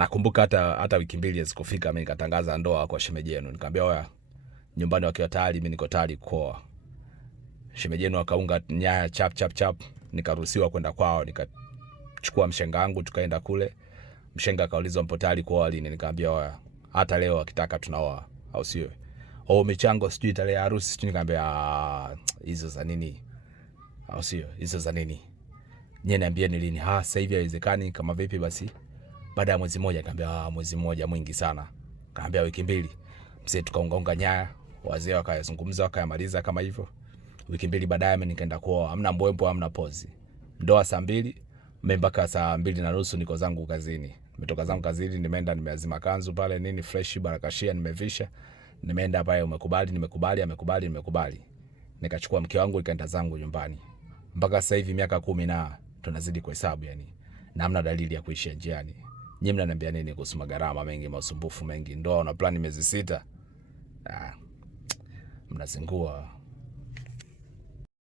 Nakumbuka hata wiki mbili hazikufika mimi nikatangaza ndoa kwa shemeji yenu. Nikamwambia oya, nyumbani wakiwa tayari mimi niko tayari kuoa. Shemeji yenu akaunga nyaya chap. Nikaruhusiwa kwenda kwao, nikachukua mshenga wangu tukaenda kule. Mshenga akaulizwa mpo tayari kuoa lini? Nikamwambia oya, hata leo akitaka tunaoa, au sio? Michango sijui tarehe ya harusi sijui. Nikamwambia hizo za nini? Au sio? Hizo za nini? Nyie niambieni lini? Sasa hivi haiwezekani. Kama vipi basi baada ya mwezi mmoja. Nikamwambia mwezi mmoja mwingi sana. Nikamwambia wiki mbili. Mzee tukaunga nyaya, wazee wakayazungumza wakayamaliza kama hivyo. Wiki mbili baadaye mimi nikaenda kuoa. Hamna mbwembo, hamna pozi. Ndoa saa 2, mimi mpaka saa 2:30 niko zangu kazini. Nimetoka zangu kazini, nimeenda nimeazima kanzu pale nini fresh barakashia nimevisha. Nimeenda pale nimekubali, amekubali. Nikachukua mke wangu nikaenda zangu nyumbani. Mpaka sasa hivi miaka 10 na tunazidi kuhesabu yani. Na hamna dalili ya kuishia njiani. Nyinyi mnaniambia nini kuhusu gharama mengi, masumbufu mengi? Ndoa una plan miezi 6. Mnazingua.